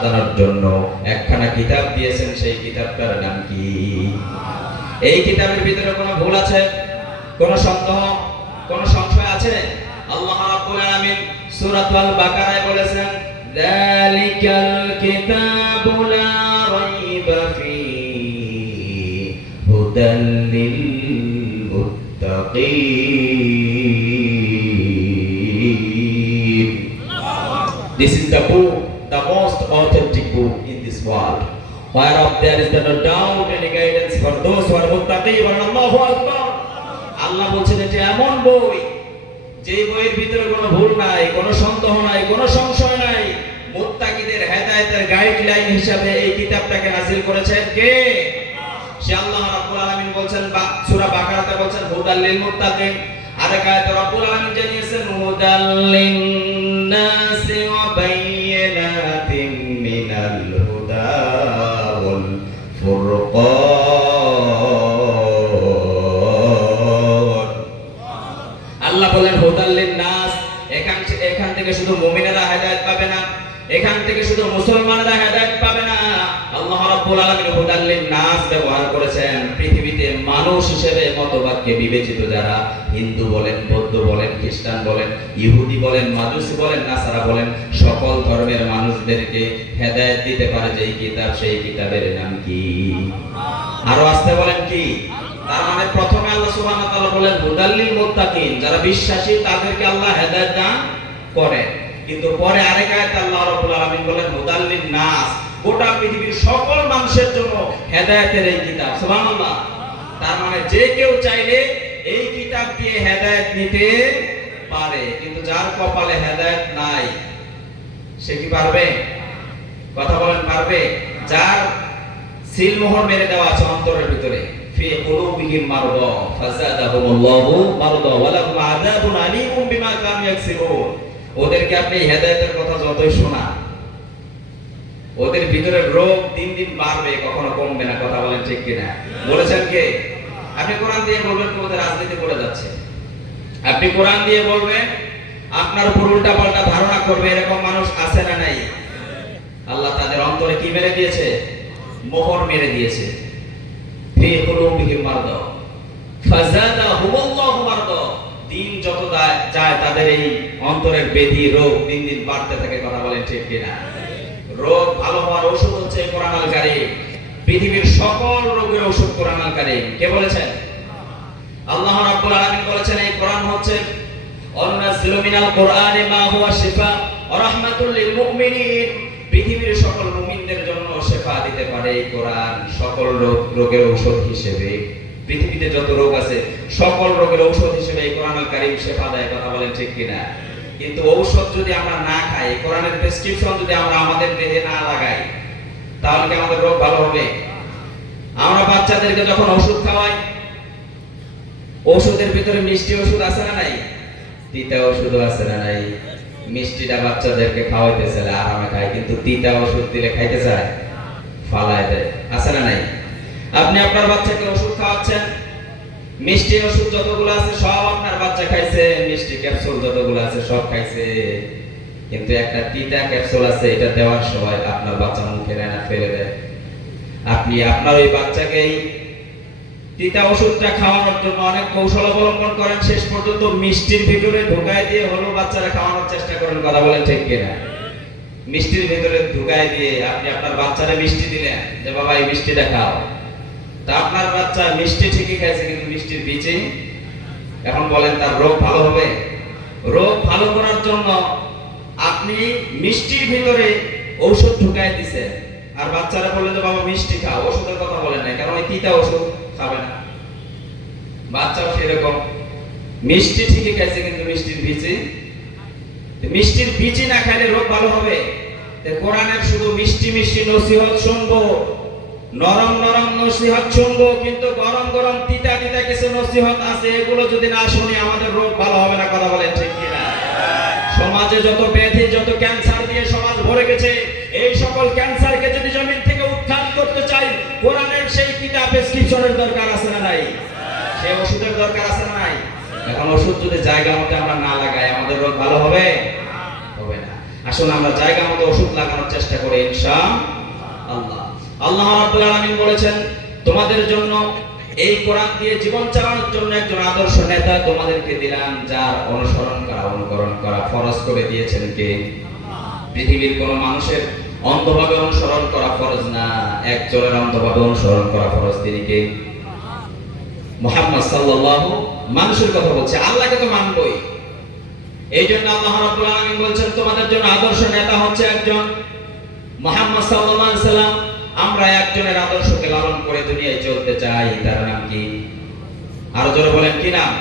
সাজানোর জন্য একখানা কিতাব দিয়েছেন সেই কিতাবটার নাম কি? এই কিতাবের ভিতরে কোনো ভুল আছে? কোনো সন্দেহ? কোনো সংশয় আছে? আল্লাহ রাব্বুল আলামিন সূরাতুল বাকারায় বলেছেন যালিকাল কিতাবু লা রাইবা ফীহি হুদাল লিল মুত্তাকিন This is the book, the most authentic book world. Whereof there is no doubt any guidance for those who are muttaqi wa Allahu Akbar. আল্লাহ বলছেন এটা এমন বই, যে বইয়ের ভিতরে কোনো ভুল নাই, কোনো সন্দেহ নাই, কোনো সংশয় নাই, মুত্তাকিদের হেদায়েতের গাইডলাইন হিসাবে এই কিতাবটাকে নাজিল করেছেন কে সে আল্লাহ রাব্বুল আলামিন বলছেন সূরা বাকারাতে বলছেন, হুদাল লিল মুত্তাকিন আরেক আয়াতে রাব্বুল আলামিন জানিয়েছেন, হুদাল লিন নাসি ওয়া মাজুসি বলেন, নাসারা বলেন, সকল ধর্মের মানুষদেরকে হেদায়েত দিতে পারে যেই কিতাব, সেই কিতাবের নাম কি? আরও আসতে বলেন কি? তার মানে প্রথমে আল্লাহ সুবহানাহু ওয়া তাআলা বলেন হুদাল্লিল মুত্তাকিন, যারা বিশ্বাসী তাদেরকে আল্লাহ হেদায়েত দান করেন কিন্তু পরে আরেক আয়াতে আল্লাহ রাব্বুল আলামিন বলেন হুদাল্লিন নাস, গোটা পৃথিবীর সকল মানুষের জন্য হেদায়েতের এই কিতাব। সুবহানাল্লাহ। তার মানে যে কেউ চাইলে এই কিতাব দিয়ে হেদায়েত নিতে পারে, কিন্তু যার কপালে হেদায়েত নাই, সে কি পারবে? কথা বলেন, পারবে? যার সিলমোহর মেরে দেওয়া আছে অন্তরের ভিতরে আপনি হেদায়েতের কথা যতই শোনা ওদের ভিতরে রোগ দিন দিন কখনো কমবে না, কথা বলেন ঠিক বলেছেন কে? কোরআন দিয়ে রাজনীতি করে যাচ্ছে। আপনি কোরআন দিয়ে বলবেন, আপনার উপর উল্টা পাল্টা ধারণা করবে, এরকম মানুষ আছে না নাই? আল্লাহ তাদের অন্তরে কি মেরে দিয়েছে? মোহর মেরে দিয়েছে। দিন যত যায়, তাদের এই অন্তরের বেধি রোগ দিন দিন বাড়তে থাকে, কথা বলেন ঠিক কিনা? রোগ ভালো হওয়ার ওষুধ হচ্ছে কোরআন আল পৃথিবীর সকল রোগের ওষুধ কোরআন আল কে বলেছেন? আল্লাহ রাব্বুল আলামিন বলেছেন কোরআন হচ্ছে, অন্নাসিলু মিনাল মা হুয়া শিফা ওয়া রাহমাতুল লিল মুমিনিন। পৃথিবীর সকল মুমিনদের জন্য শেফা দিতে পারে এই কোরআন, সকল রোগ, রোগের ঔষধ হিসেবে। পৃথিবীতে যত রোগ আছে, সকল রোগের ঔষধ হিসেবে এই কোরআনুল কারীম শেফা দেয়, কথা বলেন ঠিক কিনা? কিন্তু ঔষধ যদি আমরা না খাই কোরআনের প্রেসক্রিপশন যদি আমরা আমাদের দেহে না লাগাই, তাহলে কি আমাদের রোগ ভালো হবে? আমরা বাচ্চাদেরকে যখন ওষুধ খাওয়াই ওষুধের ভিতরে মিষ্টি ওষুধ আছে না নাই? তিতা ওষুধ আছে না নাই। মিষ্টিটা বাচ্চাদেরকে খাওয়াইতে চাইলে আরামে খায়, কিন্তু তিতা ওষুধ দিলে খাইতে চায় ফালায় দেয়। আছে না নাই? আপনি আপনার বাচ্চাকে ওষুধ খাওয়াচ্ছেন? মিষ্টি ওষুধ যতগুলো আছে সব আপনার বাচ্চা খাইছে, মিষ্টি ক্যাপসুল যতগুলো আছে সব খাইছে। কিন্তু একটা তিতা ক্যাপসুল আছে, এটা দেওয়ার সময় আপনার বাচ্চা মুখে না ফেলে দেয়। আপনি আপনার ওই বাচ্চাকেই তিতা ওষুধটা খাওয়ানোর জন্য অনেক কৌশল অবলম্বন করেন। শেষ পর্যন্ত মিষ্টির ভিতরে ঢোকায় দিয়ে হলো বাচ্চারা খাওয়ানোর চেষ্টা করেন, কথা বলেন ঠিক কিনা? মিষ্টির ভিতরে ঢুকায় দিয়ে আপনি আপনার বাচ্চারা মিষ্টি দিলেন যে, বাবা, এই মিষ্টিটা খাও। তা আপনার বাচ্চা মিষ্টি ঠিকই খাইছে, কিন্তু মিষ্টির বীজে এখন বলেন তার রোগ ভালো হবে? রোগ ভালো করার জন্য আপনি মিষ্টির ভিতরে ঔষধ ঢুকায় দিছেন। আর বাচ্চারা বললেন যে, বাবা, মিষ্টি খাও। ওষুধের কথা বলেন না কারণ ওই তিতা ওষুধ খাবে না। বাচ্চাও সেরকম। মিষ্টি ঠিকই কিন্তু মিষ্টির বীজে মিষ্টির বীজই না রোগ ভালো হবে? কোরআনের শুধু মিষ্টি মিষ্টি নসিহত শুনব। নরম নরম নসিহত শুনব, কিন্তু গরম গরম তিতা তিতা কিছু নসিহত আছে, এগুলো যদি না শুনি আমাদের রোগ ভালো হবে না, কথা বলেন ঠিক কিনা? সমাজে যত ব্যাধি, যত ক্যান্সার দিয়ে সমাজ ভরে গেছে, এই সকল ক্যান্সারকে যদি জমিন থেকে উত্থান করতে চাই কোরআনের সেই কিতাব প্রেসক্রিপশনের দরকার আছে না নাই? সেই ওষুধের দরকার আছে না নাই? এখন ওষুধ যদি জায়গা মতো আমরা না লাগাই, আমাদের রোগ ভালো হবে? হবে না। আসুন আমরা জায়গা মতো ওষুধ লাগানোর চেষ্টা করি ইনশা আল্লাহ আল্লাহ রাব্বুল আলামিন বলেছেন, তোমাদের জন্য এই কোরআন দিয়ে জীবন চালানোর জন্য একজন আদর্শ নেতা তোমাদেরকে দিলাম, যার অনুসরণ করা, অনুকরণ করা ফরজ করে দিয়েছেন কে? পৃথিবীর কোন মানুষের অন্ধভাবে অনুসরণ করা ফরজ না। একজনের অন্ধভাবে অনুসরণ করা ফরজ, তিনি কে? মোহাম্মদ সাল্লাল্লাহু মানুষের কথা বলছে। আল্লাহকে তো মানবই। এই জন্য আল্লাহ রাব্বুল আলামিন বলছেন, তোমাদের জন্য আদর্শ নেতা হচ্ছে একজন মোহাম্মদ সাল্লাল্লাহু আলাইহি সাল্লাম আমরা একজনের আদর্শকে লালন করে দুনিয়ায় চলতে চাই। তার নাম কি? আরও জোরে বলেন, কি নাম?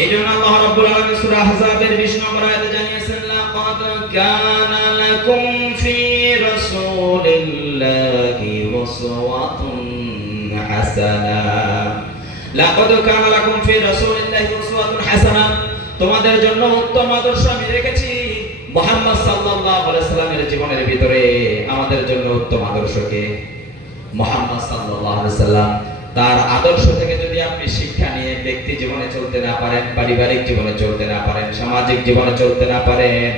এই জন্য আল্লাহ রাব্বুল আলামিন সূরা আহজাবের 20 নম্বর আয়াতে জানিয়েছেন, লাকাদ কানা লাকুম ফি রাসূলিল্লাহি উসওয়াতুন হাসানা। লাকাদ কানা লাকুম ফি রাসূলিল্লাহি উসওয়াতুন হাসানা। তোমাদের জন্য উত্তম আদর্শ আমি রেখেছি। মুহাম্মদ সাল্লাল্লাহু আলাইহি সাল্লামের জীবনের ভিতরে আমাদের জন্য উত্তম আদর্শকে মুহাম্মদ সাল্লাল্লাহু আলাইহি সাল্লাম। তার আদর্শ থেকে যদি আপনি শিক্ষা নিয়ে ব্যক্তি জীবনে চলতে না পারেন, পারিবারিক জীবনে চলতে না পারেন, সামাজিক জীবনে চলতে না পারেন,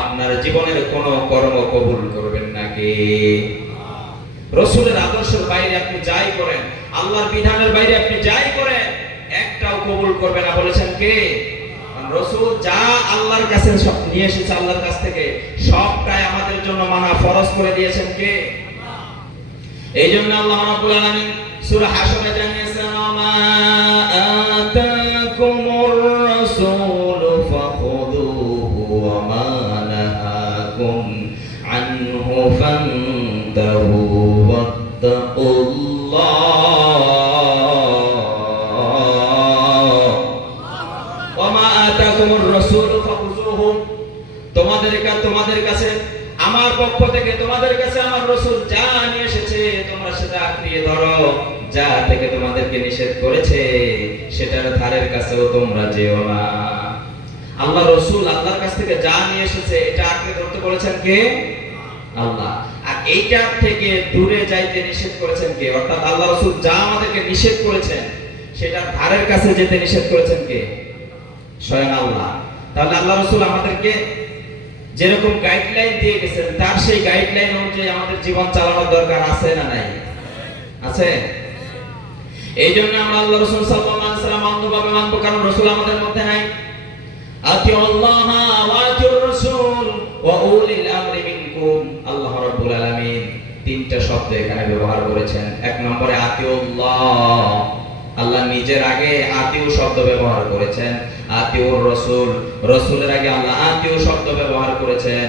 আপনার জীবনের কোনো কর্ম কবুল করবেন রসুলের আদর্শের বাইরে আপনি যাই করেন, আল্লাহর বিধানের বাইরে আপনি যাই করেন, একটাও কবুল করবে না। বলেছেন কে? রসুল যা আল্লাহর কাছে নিয়ে এসেছে আল্লাহর কাছ থেকে, সবটাই আমাদের জন্য মানা ফরজ করে দিয়েছেন কে? এই জন্য আল্লাহ রাব্বুল জানিয়েছেন ওয়াত্তাকুল্লাহ ওয়া মা আতাকুমুর রাসূল ফাখুযুহু তোমাদের কাছে তোমাদের কাছে আমার পক্ষ থেকে তোমাদের কাছে আমার রসুল যা নিয়ে এসেছে, তোমরা সেটা আঁকড়িয়ে ধরো। যা থেকে তোমাদেরকে নিষেধ করেছে, সেটার ধারের কাছেও তোমরা যেও না। আল্লাহ রসুল আল্লাহর কাছ থেকে যা নিয়ে এসেছে, এটা আঁকড়ে ধরতে বলেছেন কে? আল্লাহ। এইটার থেকে দূরে যাইতে নিষেধ করেছেন কে? অর্থাৎ আল্লাহ রসুল যা আমাদেরকে নিষেধ করেছেন সেটার ধারের কাছে যেতে নিষেধ করেছেন কে? স্বয়ং আল্লাহ। তাহলে আল্লাহ রসুল আমাদেরকে যেরকম গাইডলাইন দিয়ে গেছেন, তার সেই গাইডলাইন অনুযায়ী আমাদের জীবন চালানোর দরকার আছে না নাই? আছে? এই জন্য আমরা আল্লাহ রসুল কারণ রসুল আমাদের মধ্যে নাই। আতিউ আল্লাহ ওয়া আতিউর উলিল তিনটা শব্দ এখানে ব্যবহার করেছেন। এক নম্বরে আতিউল্লাহ। আল্লাহ নিজের আগে আতিউ শব্দ ব্যবহার করেছেন। আতিউর রসুল। রসুলের আগে আল্লাহ আতিউ শব্দ ব্যবহার করেছেন।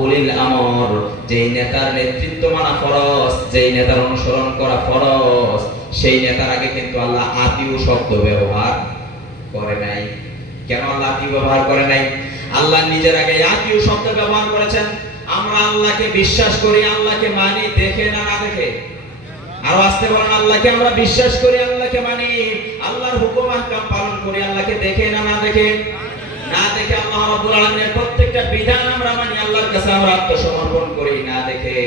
উলিল আমর। যেই নেতার নেতৃত্ব মানা ফরজ, যেই নেতার অনুসরণ করা ফরজ, সেই নেতার আগে কিন্তু আল্লাহ আতিউ শব্দ ব্যবহার করে নাই। কেন আল্লাহ আতিউ ব্যবহার করে নাই? আল্লাহ নিজের আগে আতিউ শব্দ ব্যবহার করেছেন। আমরা আল্লাহকে বিশ্বাস করি, আল্লাহকে মানি, দেখে না না দেখে। আরও আসতে বলেন, আল্লাহকে আমরা বিশ্বাস করি, আল্লাহকে মানি। আল্লাহর হুকুম, আহকাম পালন করি, আল্লাহকে দেখে না না দেখে। না দেখে আল্লাহ রাব্বুল আলামিনের প্রত্যেকটা বিধান আমরা মানি, আল্লাহর কাছে আমরা আত্মসমর্পণ করি, না দেখে।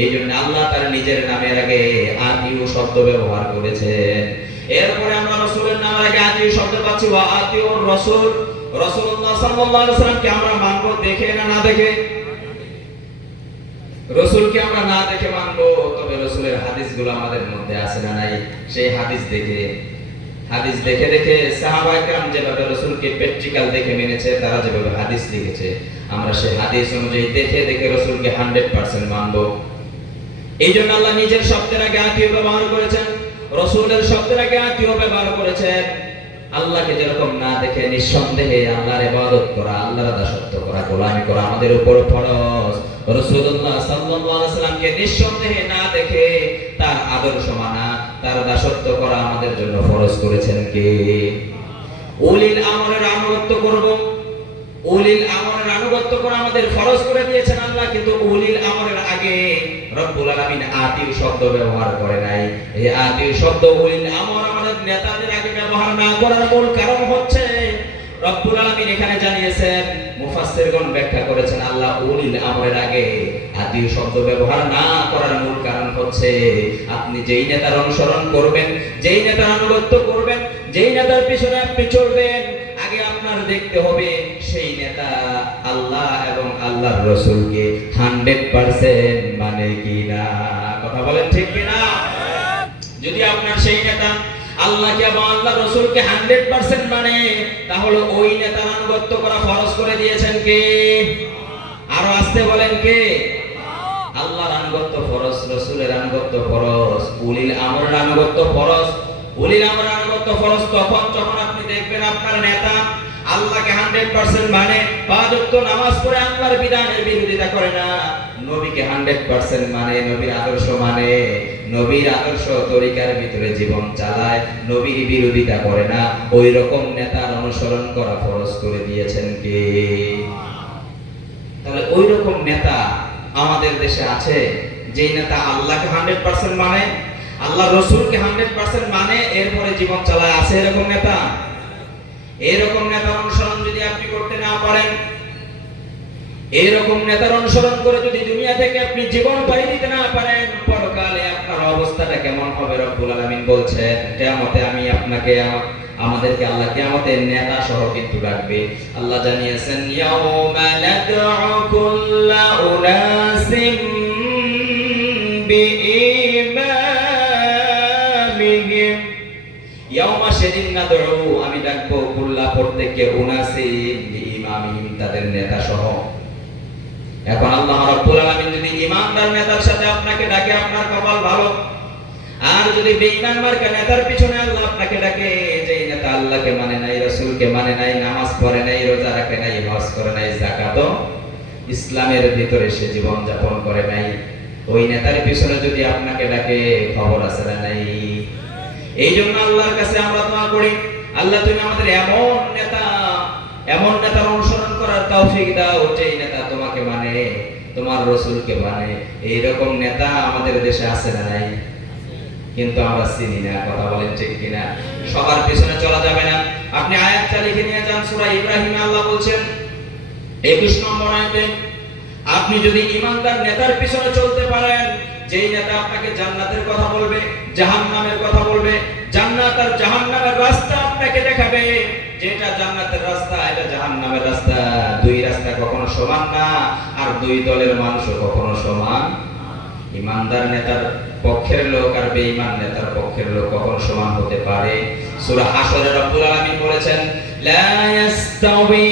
এই জন্য আল্লাহ তার নিজের নামের আগে আতিউ শব্দ ব্যবহার করেছেন। এরপরে আমরা রাসূলের নামের আগে আতিউ শব্দ পাচ্ছি, ওয়া আতিউর রাসূল। রাসূলুল্লাহ সাল্লাল্লাহু আলাইহি সাল্লামকে আমরা মানব, দেখে না না দেখে। রসুলকে আমরা না দেখে মানবো, তবে রসুলের হাদিসগুলো আমাদের মধ্যে আছে না নাই? সেই হাদিস দেখে হাদিস দেখে দেখে সাহাবা একরাম যেভাবে রসুলকে প্র্যাকটিক্যাল দেখে মেনেছে, তারা যেভাবে হাদিস লিখেছে, আমরা সেই হাদিস অনুযায়ী দেখে দেখে রসুলকে হান্ড্রেড পার্সেন্ট মানবো। এই জন্য আল্লাহ নিজের শব্দের আগে আত্মীয় ব্যবহার করেছেন? রসুলের শব্দের আগে আত্মীয় ব্যবহার করেছেন? আল্লাহকে যেরকম না দেখে নিঃসন্দেহে আল্লাহর ইবাদত করা, আল্লাহর দাসত্ব করা, গোলামি করা আমাদের উপর ফরজ। আলাইহি সাল্লামকে নিঃসন্দেহে না দেখে তার আদর্শ মানা, তার দাসত্ব করা আমাদের জন্য ফরজ করেছেন কে? উলিল আমরের আনুগত্য করব। উলিল আমরের আনুগত্য করা আমাদের ফরজ করে দিয়েছেন আল্লাহ, কিন্তু উলিল আমরের আগে রব্বুল আলামিন আতিউ শব্দ ব্যবহার করে নাই। এই আতিউ শব্দ উলিল আমর আমাদের নেতাদের আগে ব্যবহার না করার মূল কারণ হচ্ছে রব্বুল আলামিন এখানে জানিয়েছেন, মুফাসসিরগণ ব্যাখ্যা করেছেন, আল্লাহ উলিল আমরের আগে আতিউ শব্দ ব্যবহার না করার মূল কারণ হচ্ছে, আপনি যেই নেতার অনুসরণ করবেন, যেই নেতার আনুগত্য করবেন, যেই নেতার পিছনে আপনি চলবেন আগে আপনার দেখতে হবে সেই নেতা আল্লাহ এবং আল্লাহর রসুলকে হান্ড্রেড পার্সেন্ট মানে কিনা। কথা বলেন ঠিক কিনা? যদি আপনার সেই নেতা আল্লাহকে এবং আল্লাহ রসুলকে হান্ড্রেড পার্সেন্ট মানে তাহলে ওই নেতার আনুগত্য করা ফরজ করে দিয়েছেন কে? আরও আসতে বলেন কে? আল্লাহর আনুগত্য ফরজ, রসুলের আনুগত্য ফরজ, উলিল আমরের আনুগত্য ফরজ। উলিল আমরের আনুগত্য ফরজ তখন যখন আপনি দেখবেন আপনার নেতা আল্লাহকে হান্ড্রেড পার্সেন্ট মানে পাঁচ নামাজ পড়ে আল্লাহর বিধানের বিরোধিতা করে না। নবীকে হান্ড্রেড পার্সেন্ট মানে নবীর আদর্শ মানে নবীর আদর্শ তরিকার ভিতরে জীবন চালায় নবীর বিরোধিতা করে না ওই রকম নেতার অনুসরণ করা ফরজ করে দিয়েছেন কে? তাহলে ওই রকম নেতা আমাদের দেশে আছে, যেই নেতা আল্লাহকে হান্ড্রেড পার্সেন্ট মানে আল্লাহ রসুলকে হান্ড্রেড পার্সেন্ট মানে এরপরে জীবন চালায় আছে এরকম নেতা? এরকম নেতা অনুসরণ যদি আপনি করতে না পারেন এইরকম নেতার অনুসরণ করে যদি দুনিয়া থেকে আপনি জীবন পাই দিতে না পারেন, পরকালে আপনার অবস্থাটা কেমন হবে রব্বুল আলামিন বলছেন, কিয়ামতে আমি আপনাকে, আমাদেরকে আল্লাহ কিয়ামতে নেতা সহ কিন্তু ডাকবে। আল্লাহ জানিয়েছেন, ইয়াউমা নাদউ কুল্লা উনাসিম আমি ডাকবো কুল্লা প্রত্যেককে উনাসিম বিইমামিহিম, তাদের নেতা সহ। এখন আল্লাহ রাব্বুল আলামিন যদি ইমানদার নেতার সাথে আপনাকে ডাকে, আপনার কপাল ভালো। আর যদি বেঈমান মার্কা নেতার পিছনে আল্লাহ আপনাকে ডাকে যে নেতা আল্লাহকে মানে নাই, রাসূলকে মানে নাই, নামাজ পড়ে নাই, রোজা রাখে নাই, হজ করে নাই, যাকাত, ইসলামের ভিতরে সে জীবন যাপন করে নাই। ওই নেতার পিছনে যদি আপনাকে ডাকে, খবর আছে না নাই? এই জন্য আল্লাহর কাছে আমরা দোয়া করি, আল্লাহ তুমি আমাদের এমন নেতা, এমন নেতার অনুসরণ দাও নেতা তোমাকে মানে তোমার রসুলকে মানে। নেতা আমাদের দেশে আছে না নাই? কিন্তু আমরা চিনি না, কথা বলেন ঠিক কিনা। সবার পিছনে চলা যাবে না। আপনি আয়াতটা লিখে নিয়ে যান, সূরা ইব্রাহিমে আল্লাহ বলছেন 21 নম্বর আয়াতে, আপনি যদি ইমানদার নেতার পিছনে চলতে পারেন, যেই নেতা আপনাকে জান্নাতের কথা বলবে, জাহান্নামের কথা বলবে, জান্নাত আর জাহান্নামের রাস্তা আপনাকে দেখাবে যেটা জান্নাতের রাস্তা, এটা জাহান্নামের রাস্তা। দুই রাস্তা কখনো সমান না, আর দুই দলের মানুষ কখনো সমান ইমানদার নেতার পক্ষের লোক আর বেঈমান নেতার পক্ষের লোক কখনো সমান হতে পারে? সূরা হাশরে রব্বুল আলামিন বলেছেন, লা ইয়াস্তাউই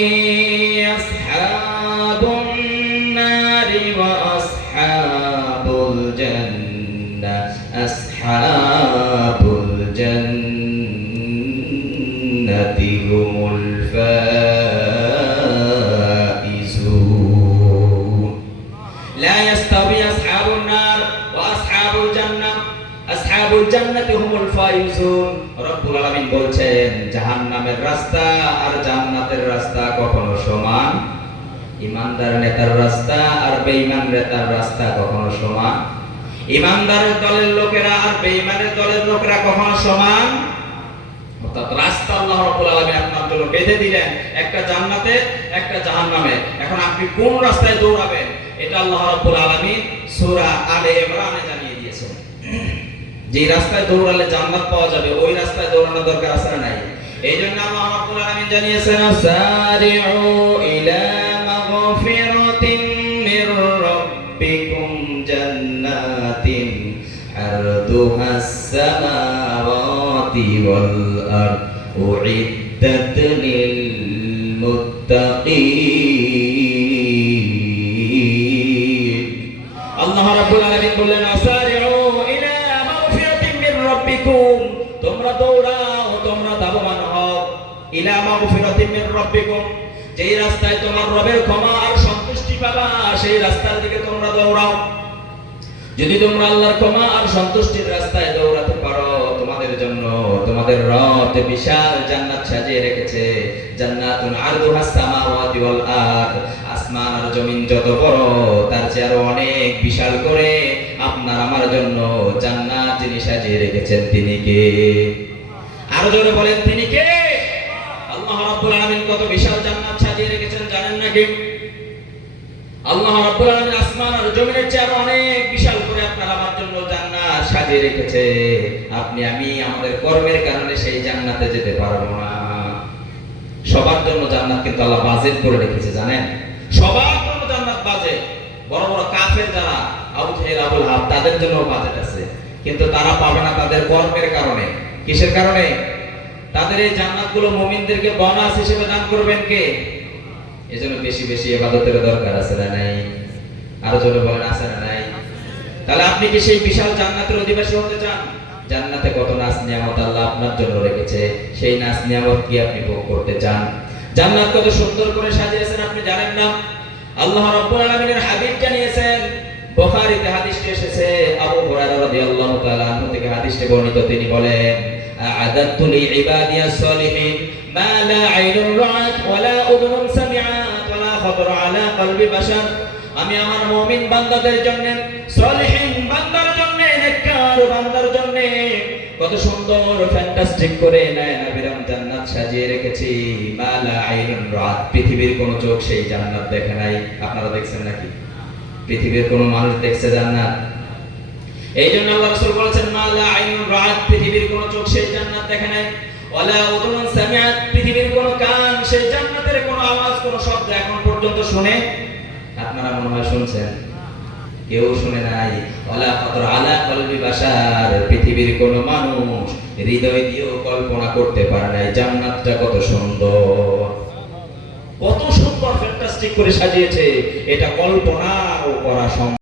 আলামিন বলছেন, জাহান্নামের রাস্তা আর জান্নাতের রাস্তা কখনো সমান? ইমানদার নেতার রাস্তা আর বেঈমান নেতার রাস্তা কখনো সমান? ইমানদারের দলের লোকেরা আর বেঈমানের দলের লোকেরা কখনো সমান? অর্থাৎ রাস্তা আল্লাহ রাব্বুল আলামিন আপনার জন্য বেঁধে দিলেন, একটা জান্নাতে, একটা জাহান্নামে। এখন আপনি কোন রাস্তায় দৌড়াবেন? এটা আল্লাহ রাব্বুল আলামিন সূরা আলে ইমরানে যে রাস্তায় দৌড়ালে জান্নাত পাওয়া যাবে, ওই রাস্তায় দৌড়ানোর দরকার আছে না নাই? এই জন্য আল্লাহ রাব্বুল আলামিন জানিয়েছেন, সারিউ ইলা মাগফিরাতিন মির রাব্বিকুম জান্নাতিন আরদুহাস সামাওয়াতি ওয়াল আরদ, উইদ্দাত লিল মুত্তাকিন। যেই রাস্তায় তোমার রবের ক্ষমা আর সন্তুষ্টি পাবা, সেই রাস্তার দিকে তোমরা দৌড়াও। যদি তোমরা আল্লাহর ক্ষমা আর সন্তুষ্টির রাস্তায় দৌড়াতে পারো, তোমাদের জন্য তোমাদের বিশাল জান্নাত সাজিয়ে রেখেছে, জান্নাতুন আরদুহা সামাওয়াতি ওয়াল আসমান আর জমিন যত বড়, তার চেয়ে আরও অনেক বিশাল করে আপনার আমার জন্য জান্নাত যিনি সাজিয়ে রেখেছেন তিনি কে? আরও জোরে বলেন, তিনি কে? কত বিশাল জান্নাত সাজিয়ে রেখেছেন জানেন নাকি আল্লাহ রাব্বুল আলামিন আসমান আর জমিনের চেয়ে অনেক বিশাল করে আপনার আমার জন্য জান্নাত সাজিয়ে রেখেছে। আপনি, আমি, আমাদের কর্মের কারণে সেই জান্নাতে যেতে পারব না। সবার জন্য জান্নাত কিন্তু আল্লাহ বাজেট করে রেখেছে, জানেন? সবার জন্য জান্নাত বাজেট। বড় বড় কাফের যারা, আবু জাহেল, আবুল হাব, তাদের জন্য বাজেট আছে। কিন্তু তারা পাবে না তাদের কর্মের কারণে। কিসের কারণে? তাদের এই জান্নাতগুলো মুমিনদেরকে বোনাস হিসেবে দান করবেন কে? এজন্য বেশি বেশি ইবাদতের দরকার আছে না নাই? আরও জোরে বলেন আছে না নাই? তাহলে আপনি কি সেই বিশাল জান্নাতের অধিবাসী হতে চান? জান্নাতে কত নাচ নিয়ামত আল্লাহ আপনার জন্য রেখেছে, সেই নাচ নিয়ামত কি আপনি ভোগ করতে চান? জান্নাত কত সুন্দর করে সাজিয়েছেন আপনি জানেন না? আল্লাহ রাব্বুল আলামিনের হাবিব জানিয়েছেন বুখারীতে হাদিসটি এসেছে, আবু হুরায়রা রাদিয়াল্লাহু তাআলা থেকে হাদিসটি বর্ণিত, তিনি বলেন আ'আদাতু লিইবাদিয়াস সালিহিন মা লা আইনুন রাআত ওয়ালা উযুনুন সামিআত ওয়ালা খাতার আলা কলবি বাশার আমি আমার মুমিন বান্দাদের জন্য, সলিহিন বান্দার জন্য, নেককার বান্দার জন্য কত সুন্দর ফ্যান্টাস্টিক করে নয়না বিরাম জান্নাত সাজিয়ে রেখেছি। মালা আইনুন রাত। পৃথিবীর কোন চোখ সেই জান্নাত দেখে নাই। আপনারা দেখছেন নাকি? পৃথিবীর কোন মানুষ দেখছে জান্নাত। এই জন্য আল্লাহ রাসূল বলেছেন মালা আইনুন রাত। পৃথিবীর কোন চোখ সেই জান্নাত দেখে নাই। ওয়ালা উযুনুন সামিআত, পৃথিবীর কোন কান সেই জান্নাতের কোন আওয়াজ, কোন শব্দ এখন পর্যন্ত শুনে আপনারা মনে হয় শুনছেন। কেউ শুনে নাই। ওলা কদর আলা কলবি বাসার পৃথিবীর কোন মানুষ হৃদয় দিয়েও কল্পনা করতে পারে নাই জান্নাতটা কত সুন্দর। কত সুন্দর ফ্যান্টাস্টিক করে সাজিয়েছে। এটা কল্পনাও করা সম্ভব।